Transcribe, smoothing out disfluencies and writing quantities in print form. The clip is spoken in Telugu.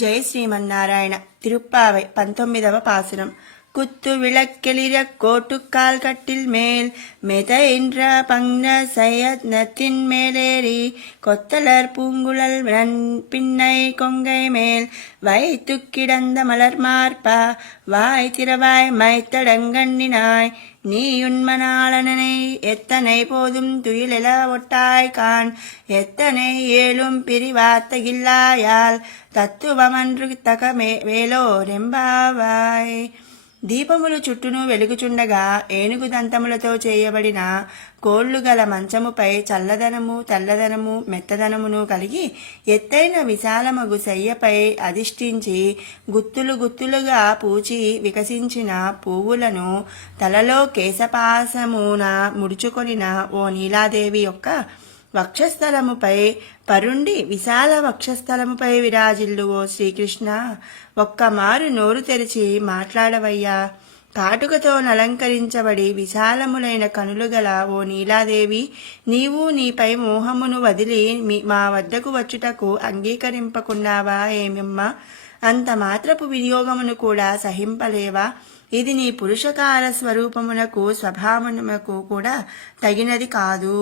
జై శ్రీమన్నారాయణ. తిరుప్పావై 19వ పాసురం. குத்து விளக்கெளிர கோட்டுக்கால் கட்டில் மேல் மெதைன்ற பங்க சயத்னத்தின் மேலேறி கொத்தலர் பூங்குழல் பின்னை கொங்கை மேல் வைத்து கிடந்த மலர் மார்பா வாய் திறவாய் மைத்தடங்கண்ணினாய் நீ உண்மனாளனை எத்தனை போதும் துயிலெல ஒட்டாய்கான் எத்தனை ஏழும் பிரிவாத்தகில்லாயால் తత్తువమన్రు తకమే వేలోరెంబావాయ్. దీపములు చుట్టూను వెలుగుచుండగా ఏనుగు దంతములతో చేయబడిన కోళ్లు గల మంచముపై చల్లదనము తెల్లదనము మెత్తదనమును కలిగి ఎత్తైన విశాలమగు శయ్యపై అధిష్ఠించి గుత్తులు గుత్తులుగా పూచి వికసించిన పువ్వులను తలలో కేశపాసమున ముడుచుకొనిన ఓ నీలాదేవి యొక్క వక్షస్థలముపై పరుండి విశాల వక్షస్థలముపై విరాజిల్లు ఓ శ్రీకృష్ణ, ఒక్కమారు నోరు తెరిచి మాట్లాడవయ్యా. కాటుకతో అలంకరించబడి విశాలములైన కనులు గల ఓ నీలాదేవి, నీవు నీపై మోహమును వదిలి మా వద్దకు వచ్చుటకు అంగీకరింపకున్నావా ఏమమ్మా? అంత మాత్రపు వినియోగమును కూడా సహింపలేవా? ఇది నీ పురుషకార స్వరూపమునకు స్వభావమునకు కూడా తగినది కాదు.